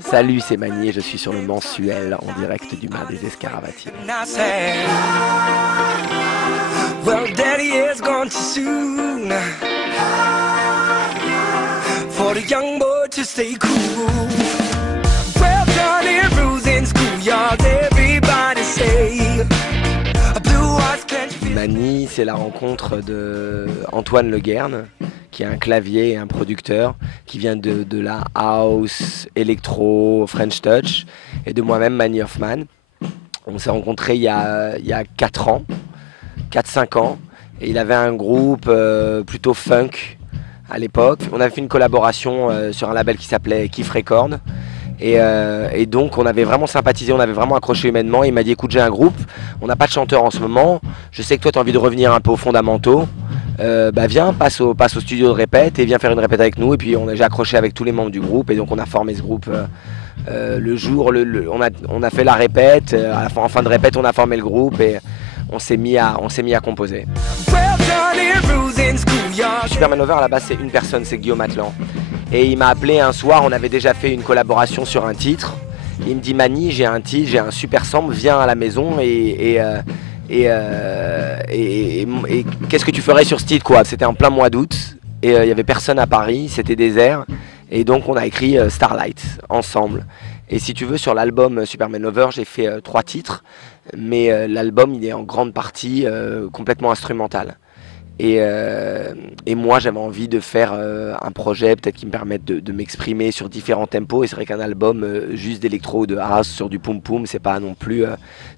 Salut, c'est Mani et je suis sur le mensuel en direct du Mar des Escaravatiers. Well, Daddy is gone too soon for the young boy to stay cool. Well done in rules in schoolyard, everybody say. Mani, c'est la rencontre de Antoine Le Guern, qui est un clavier et un producteur, qui vient de la house, électro, French touch, et de moi-même, Mani Hoffman. On s'est rencontrés il y a 4 ans. 4-5 ans, et il avait un groupe plutôt funk à l'époque. On avait fait une collaboration sur un label qui s'appelait Kiff Record, et donc on avait vraiment sympathisé, on avait vraiment accroché humainement. Il m'a dit écoute, j'ai un groupe, on n'a pas de chanteur en ce moment, je sais que toi tu as envie de revenir un peu aux fondamentaux, viens, passe au studio de répète et viens faire une répète avec nous. Et puis j'ai accroché avec tous les membres du groupe, et donc on a formé ce groupe le jour, on a fait la répète, en fin de répète on a formé le groupe et on s'est mis à composer. Superman Lover, à la base c'est une personne, c'est Guillaume Atlan. Et il m'a appelé un soir, on avait déjà fait une collaboration sur un titre. Il me dit Mani, j'ai un titre, j'ai un super sample, viens à la maison et qu'est-ce que tu ferais sur ce titre quoi. C'était en plein mois d'août et il n'y avait personne à Paris, c'était désert. Et donc on a écrit Starlight ensemble. Et si tu veux, sur l'album Superman Lover, j'ai fait 3 titres, mais l'album il est en grande partie complètement instrumental. Et moi j'avais envie de faire un projet peut-être qui me permette de m'exprimer sur différents tempos. Et c'est vrai qu'un album juste d'électro ou de house sur du poum poum, c'est pas non plus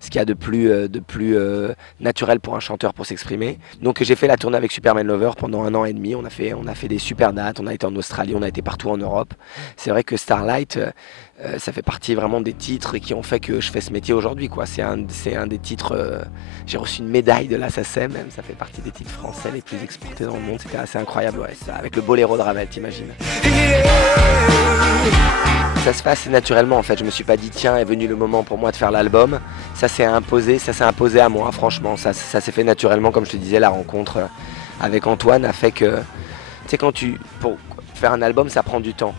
ce qu'il y a de plus naturel pour un chanteur pour s'exprimer. Donc j'ai fait la tournée avec Superman Lover pendant 1 an et demi. On a fait des super dates, on a été en Australie, on a été partout en Europe. C'est vrai que Starlight, ça fait partie vraiment des titres qui ont fait que je fais ce métier aujourd'hui quoi. C'est un des titres, j'ai reçu une médaille de la SACEM même, ça fait partie des titres français les plus exportés dans le monde. C'était assez incroyable, ouais, ça, avec le boléro de Ravel, t'imagines. Ça se fait assez naturellement en fait, je me suis pas dit tiens est venu le moment pour moi de faire l'album. Ça s'est imposé à moi franchement, ça s'est fait naturellement. Comme je te disais, la rencontre avec Antoine a fait que, tu sais, pour faire un album ça prend du temps.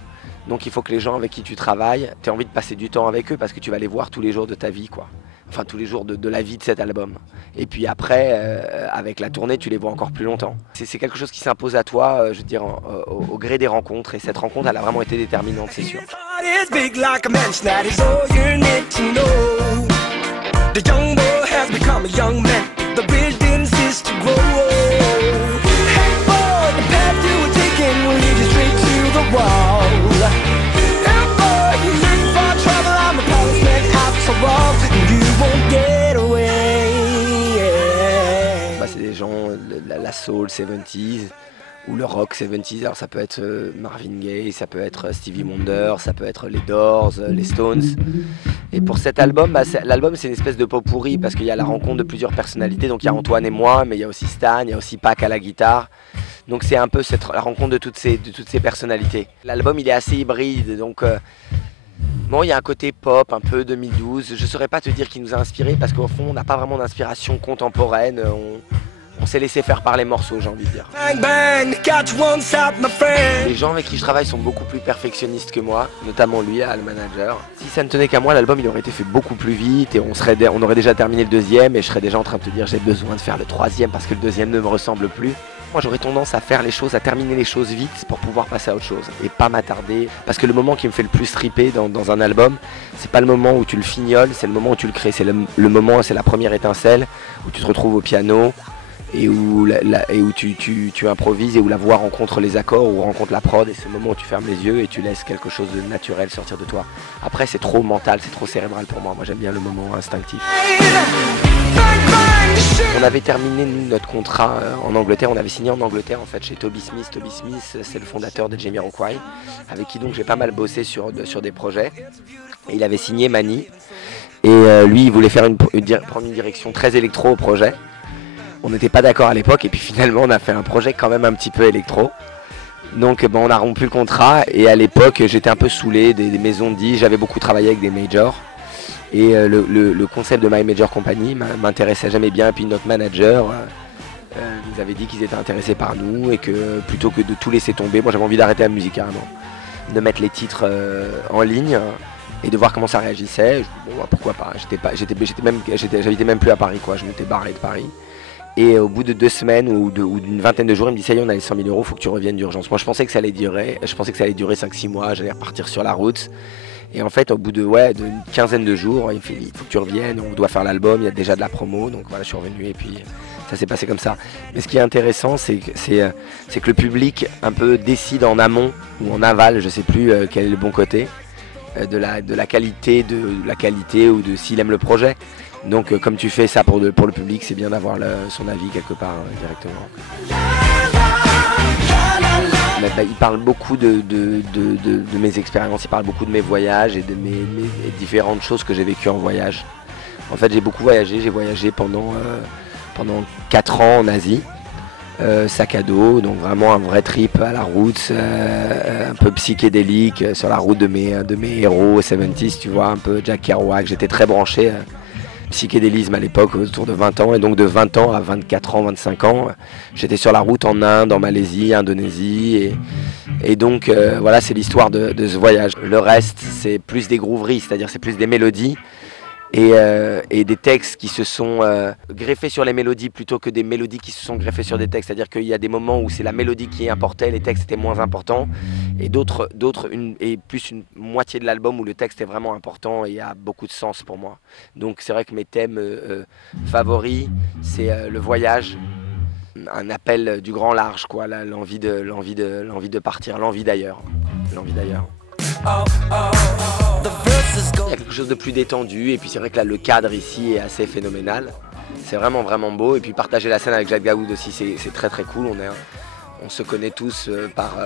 Donc il faut que les gens avec qui tu travailles, tu aies envie de passer du temps avec eux parce que tu vas les voir tous les jours de ta vie quoi. Enfin tous les jours de la vie de cet album. Et puis après, avec la tournée, tu les vois encore plus longtemps. C'est quelque chose qui s'impose à toi, je veux dire, au gré des rencontres. Et cette rencontre, elle a vraiment été déterminante, c'est sûr. C'est des gens, la soul 70s ou le rock 70s. Alors ça peut être Marvin Gaye, ça peut être Stevie Wonder, ça peut être les Doors, les Stones. Et pour cet album, l'album c'est une espèce de pot pourri parce qu'il y a la rencontre de plusieurs personnalités. Donc il y a Antoine et moi, mais il y a aussi Stan, il y a aussi Pac à la guitare. Donc c'est un peu la rencontre de toutes ces personnalités. L'album il est assez hybride, donc bon, il y a un côté pop, un peu 2012. Je ne saurais pas te dire qui nous a inspiré parce qu'au fond, on n'a pas vraiment d'inspiration contemporaine. On s'est laissé faire par les morceaux, j'ai envie de dire. Les gens avec qui je travaille sont beaucoup plus perfectionnistes que moi, notamment lui, le manager. Si ça ne tenait qu'à moi, l'album il aurait été fait beaucoup plus vite et on aurait déjà terminé le 2e et je serais déjà en train de te dire j'ai besoin de faire le 3e parce que le 2e ne me ressemble plus. Moi j'aurais tendance à faire les choses, à terminer les choses vite pour pouvoir passer à autre chose et pas m'attarder. Parce que le moment qui me fait le plus triper dans un album, c'est pas le moment où tu le fignoles, c'est le moment où tu le crées. C'est le moment, c'est la première étincelle où tu te retrouves au piano et où tu improvises et où la voix rencontre les accords ou rencontre la prod. Et c'est le moment où tu fermes les yeux et tu laisses quelque chose de naturel sortir de toi. Après c'est trop mental, c'est trop cérébral pour moi. Moi j'aime bien le moment instinctif. On avait terminé notre contrat en Angleterre, on avait signé en Angleterre en fait chez Toby Smith. Toby Smith c'est le fondateur de Jamiroquai, avec qui donc j'ai pas mal bossé sur des projets. Et il avait signé Mani et lui il voulait faire prendre une direction très électro au projet. On n'était pas d'accord à l'époque et puis finalement on a fait un projet quand même un petit peu électro. Donc on a rompu le contrat et à l'époque j'étais un peu saoulé des maisons de disques, j'avais beaucoup travaillé avec des majors. Et le concept de My Major Company m'intéressait jamais bien. Et puis notre manager Ils nous avaient dit qu'ils étaient intéressés par nous et que plutôt que de tout laisser tomber, moi j'avais envie d'arrêter la musique carrément, de mettre les titres en ligne et de voir comment ça réagissait. Bon, bah, pourquoi pas, j'habitais même plus à Paris, quoi. Je m'étais barré de Paris. Et au bout de 2 semaines ou d'une vingtaine de jours, il me dit ça y est, on a les 100 000 €, faut que tu reviennes d'urgence. Moi je pensais que ça allait durer 5-6 mois, j'allais repartir sur la route. Et en fait, au bout d'une quinzaine de jours, il me fait il faut que tu reviennes, on doit faire l'album, il y a déjà de la promo. Donc voilà, je suis revenu et puis ça s'est passé comme ça. Mais ce qui est intéressant, c'est que le public un peu décide en amont ou en aval, je sais plus quel est le bon côté, de la qualité ou de s'il aime le projet. Donc comme tu fais ça pour le public, c'est bien d'avoir son avis quelque part directement. Il parle beaucoup de mes expériences, il parle beaucoup de mes voyages et de mes différentes choses que j'ai vécues en voyage. En fait, j'ai beaucoup voyagé, pendant 4 ans en Asie, sac à dos, donc vraiment un vrai trip à la route, un peu psychédélique, sur la route de mes héros 70s, tu vois, un peu Jack Kerouac. J'étais très branché psychédélisme à l'époque, autour de 20 ans, et donc de 20 ans à 24 ans, 25 ans, j'étais sur la route en Inde, en Malaisie, Indonésie, et donc voilà, c'est l'histoire de ce voyage. Le reste, c'est plus des grooveries, c'est-à-dire c'est plus des mélodies, et des textes qui se sont greffés sur les mélodies plutôt que des mélodies qui se sont greffées sur des textes. C'est-à-dire qu'il y a des moments où c'est la mélodie qui importait, les textes étaient moins importants, et plus une moitié de l'album où le texte est vraiment important et a beaucoup de sens pour moi. Donc c'est vrai que mes thèmes favoris, c'est le voyage, un appel du grand large, quoi, l'envie de partir, l'envie d'ailleurs. Il y a quelque chose de plus détendu, et puis c'est vrai que là le cadre ici est assez phénoménal. C'est vraiment vraiment beau, et puis partager la scène avec Jacques Daoud aussi, c'est très très cool. On se connaît tous par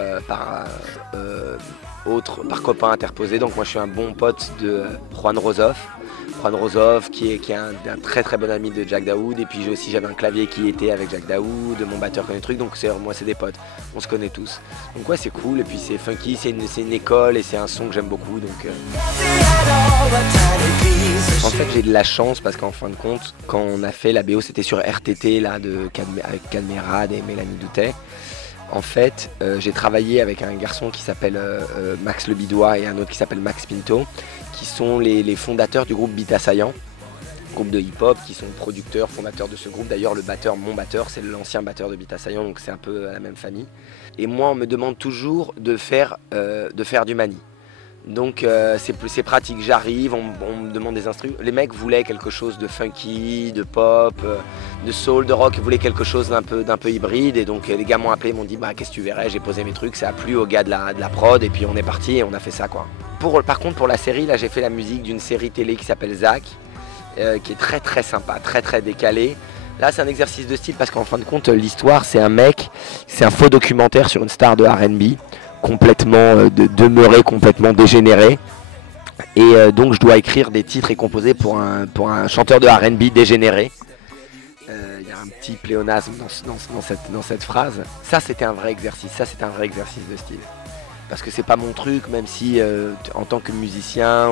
copains interposés. Donc moi je suis un bon pote de Juan Rosoff qui est un très très bon ami de Jacques Daoud, et puis j'avais un clavier qui était avec Jacques Daoud, mon batteur connaît des trucs, donc moi c'est des potes, on se connaît tous. Donc ouais, c'est cool, et puis c'est funky, c'est une école, et c'est un son que j'aime beaucoup. Donc en fait j'ai de la chance parce qu'en fin de compte, quand on a fait la BO, c'était sur RTT là, avec Cadmerade et Mélanie Doutet. En fait, j'ai travaillé avec un garçon qui s'appelle Max Le Bidois et un autre qui s'appelle Max Pinto, qui sont les fondateurs du groupe Beat Assaillant, groupe de hip-hop, qui sont producteurs, fondateurs de ce groupe. D'ailleurs, mon batteur, c'est l'ancien batteur de Beat Assaillant, donc c'est un peu la même famille. Et moi, on me demande toujours de faire du mani. Donc c'est pratique, j'arrive, on me demande des instruments. Les mecs voulaient quelque chose de funky, de pop, de soul, de rock, ils voulaient quelque chose d'un peu hybride. Et donc les gars m'ont appelé, m'ont dit bah qu'est-ce que tu verrais, j'ai posé mes trucs, ça a plu aux gars de la prod, et puis on est parti et on a fait ça, quoi. Par contre pour la série, là j'ai fait la musique d'une série télé qui s'appelle Zach, qui est très très sympa, très très décalé. Là c'est un exercice de style parce qu'en fin de compte l'histoire c'est un faux documentaire sur une star de R&B complètement demeuré, complètement dégénéré, et donc je dois écrire des titres et composer pour un chanteur de R&B dégénéré. Il y a un petit pléonasme dans cette phrase. Ça c'était un vrai exercice, de style, parce que c'est pas mon truc, même si en tant que musicien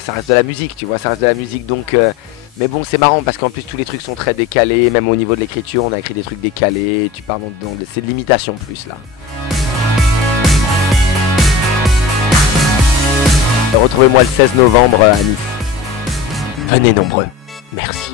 ça reste de la musique, tu vois, ça reste de la musique, donc mais bon, c'est marrant parce qu'en plus tous les trucs sont très décalés, même au niveau de l'écriture on a écrit des trucs décalés, tu pars c'est de l'imitation plus là. Retrouvez-moi le 16 novembre à Nice. Venez nombreux, merci.